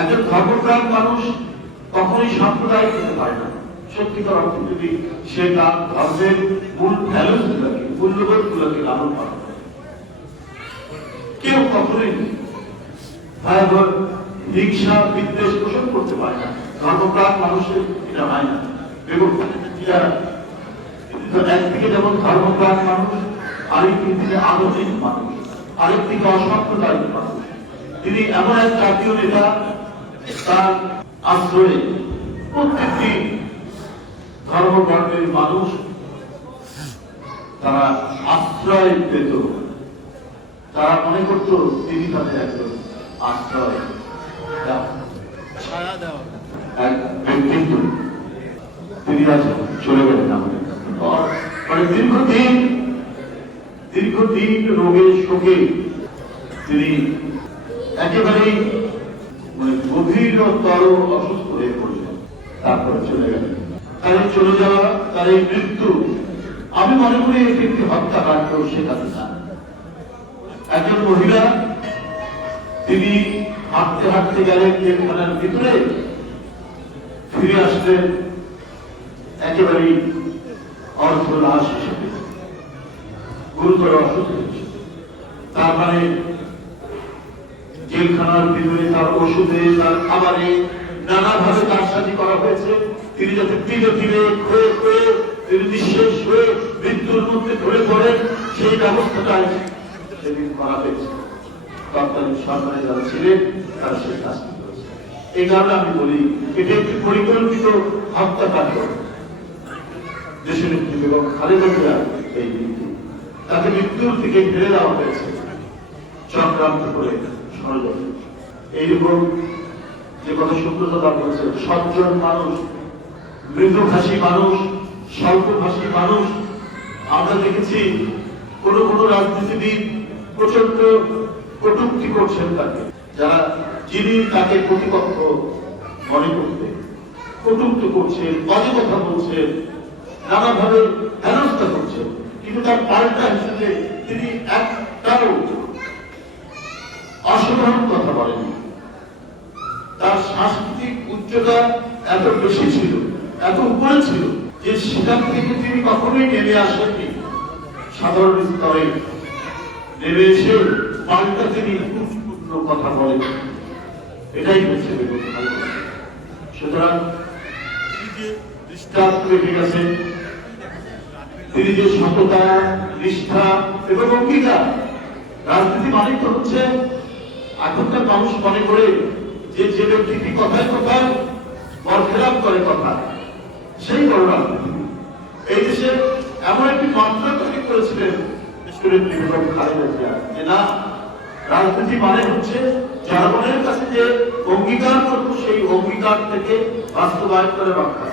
একজন ধর্মপ্রাণ মানুষ কখনোই সাম্প্রদায়িক হতে পারে না। সত্যিকার অর্থে যদি সে তার ধর্মের মূল ভ্যালুস গুলাকে, মূল্যবোধ গুলাকে লালন পালন করে, কেউ কখনোই ভয়াবহ হিংসা বিদ্বেষ পোষণ করতে পারে না। ধর্মপ্রাণ মানুষের এটা হয় না। এবং একদিকে যেমন ধর্মপ্রাণ মানুষ, আরেকদিকে আধুনিক মানুষ, আরেকদিকে অসাম্প্রদায়িক মানুষ। তিনি এমন এক জাতীয় নেতা, তার আশ্রয়ে প্রত্যেকটি ধর্মবর্ণের মানুষ তারা আশ্রয় পেত। তারা মনে করত তিনি তাদের একজন আশ্রয় ছায়া দেওয়া এক ব্যক্তিত্ব। তিনি আজ চলে গেলেন আমাদের মানে দীর্ঘদিন রোগে শোকে তিনি একেবারেই গভীরতর অসুস্থ হয়ে পড়লেন, তারপরে চলে গেলেন। তার এই চলে যাওয়া, তার এই মৃত্যু, আমি মনে করি এটি একটি হত্যাকাণ্ড। শেখাতে না, একজন মহিলা তিনি হাঁটতে হাঁটতে গেলেন জেলখানার ভিতরে, ফিরে আসলেন একেবারেই অর্ধলাশ হিসেবে, গুরুতর অসুস্থ হয়েছে। তার মানে জেলখানার ভিতরে তার ওষুধে, তার খাবারে নানাভাবে তার সাথে করা হয়েছে। তিনি যাতে ধীরে ধীরে ক্ষয়ে ক্ষয়ে তিনি নিঃশেষ হয়ে মৃত্যুর মধ্যে ধরে পড়েন, সেই ব্যবস্থাটাই সেদিন করা হয়েছে। তৎকালীন সরকারে যারা ছিলেন তারা সেই কাজটি করেছে। এই কারণে আমি বলি এটি একটি পরিকল্পিত হত্যাকাণ্ড। দেশনেত্রী বেগম খালেদা জিয়ার এই মৃত্যু, তাকে মৃত্যুর দিকে ফেলে দেওয়া হয়েছে চক্রান্ত করে, ষড়যন্ত্র। এইরকম যে কথা সুব্রতদা বলছে, সজ্জন মানুষ, মৃদুভাষী মানুষ, স্বল্পভাষী মানুষ, আমরা দেখেছি কোন কোন রাজনীতিবিদ প্রচন্ড কটূক্তি করছেন তাকে, যারা যিনি তাকে প্রতিপক্ষ মনে করতে কটূক্তি করছেন, বাজে কথা বলছেন, নানাভাবে হেনস্থা করছেন। কিন্তু তার পাল্টা হিসেবে তিনি একটাও অসাধারণ কথা বলেনি। তার সাংস্কৃতিক উচ্চতা এত বেশি ছিল, এত উপরে ছিল যে সেখান থেকে তিনি কখনোই নেমে আসেননি সাধারণ স্তরে। নেমে এসে পাল্টা তিনি গুরুত্বপূর্ণ কথা বলেন, এটাই হচ্ছে বেগম খালেদা জিয়া। সুতরাং তিনি যে দৃষ্টান্ত রেখে গেছেন, তিনি যে সততা, নিষ্ঠা এবং অঙ্গীকার, রাজনীতি মানে তো হচ্ছে এখনকার মানুষ মনে করে যে যে ব্যক্তিটি কথায় কথায় বরখেলাপ করে কথা, সেই বড় রাজনীতি। এই দেশে এমন একটি মাত্রা তৈরি করেছিলেন বেগম খালেদা জিয়া যে না, রাজনীতি মানে হচ্ছে জনগণের কাছে যে অঙ্গীকার করবো সেই অঙ্গীকার থেকে বাস্তবায়ন করে রক্ষা।